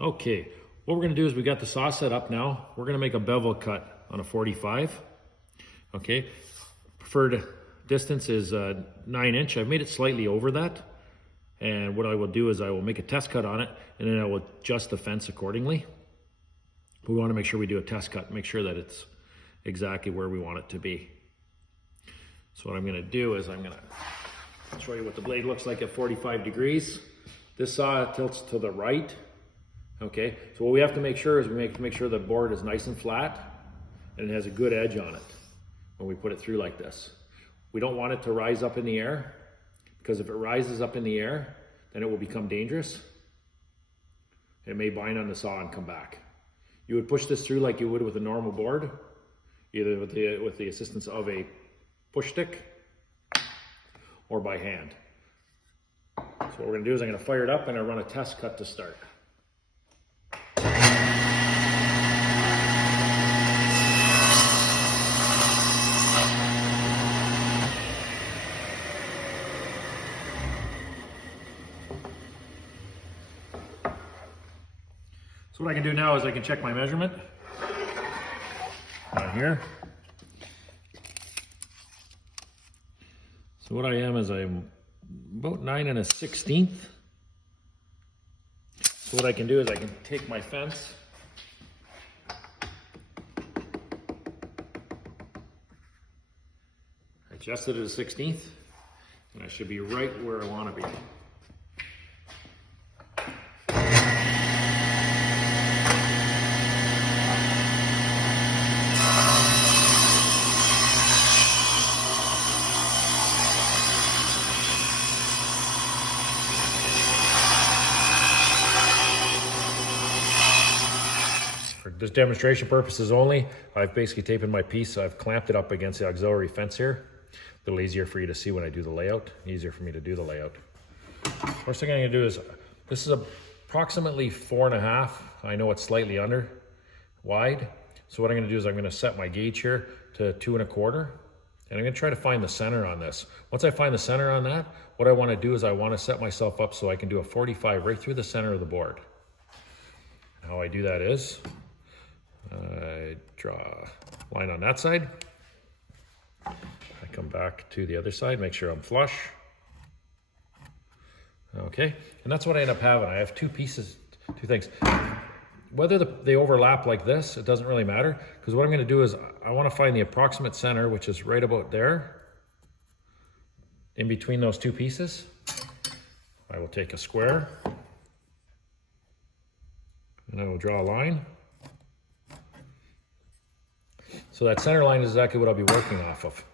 Okay, what we're gonna do is we got the saw set up now. We're gonna make a bevel cut on a 45. Okay, preferred distance is 9" I've made it slightly over that. And what I will do is I will make a test cut on it, and then I will adjust the fence accordingly. We want to make sure we do a test cut, make sure that it's exactly where we want it to be. So what I'm going to do is I'm going to show you what the blade looks like at 45 degrees. This saw tilts to the right. Okay, so what we have to make sure is make sure the board is nice and flat and it has a good edge on it when we put it through like this. We don't want it to rise up in the air, because if it rises up in the air, then it will become dangerous. It may bind on the saw and come back. You would push this through like you would with a normal board, either with the assistance of a push stick or by hand. So what we're gonna do is I'm gonna fire it up and I run a test cut to start. So what I can do now is I can check my measurement right here. So what I am is I'm about 9 1/16. So what I can do is I can take my fence, adjust it to the 16th, and I should be right where I want to be. For this demonstration purposes only, I've basically taken my piece, I've clamped it up against the auxiliary fence here. A little easier for you to see when I do the layout, easier for me to do the layout. First thing I'm gonna do is, this is approximately 4.5. I know it's slightly under wide. So what I'm gonna do is I'm gonna set my gauge here to 2 1/4. And I'm gonna try to find the center on this. Once I find the center on that, what I wanna do is I wanna set myself up so I can do a 45 right through the center of the board. And how I do that is, I draw a line on that side. I come back to the other side, make sure I'm flush. Okay, and that's what I end up having. I have two pieces, two things. Whether they overlap like this, it doesn't really matter, because what I'm going to do is I want to find the approximate center, which is right about there, in between those two pieces. I will take a square, and I will draw a line. So that center line is exactly what I'll be working off of.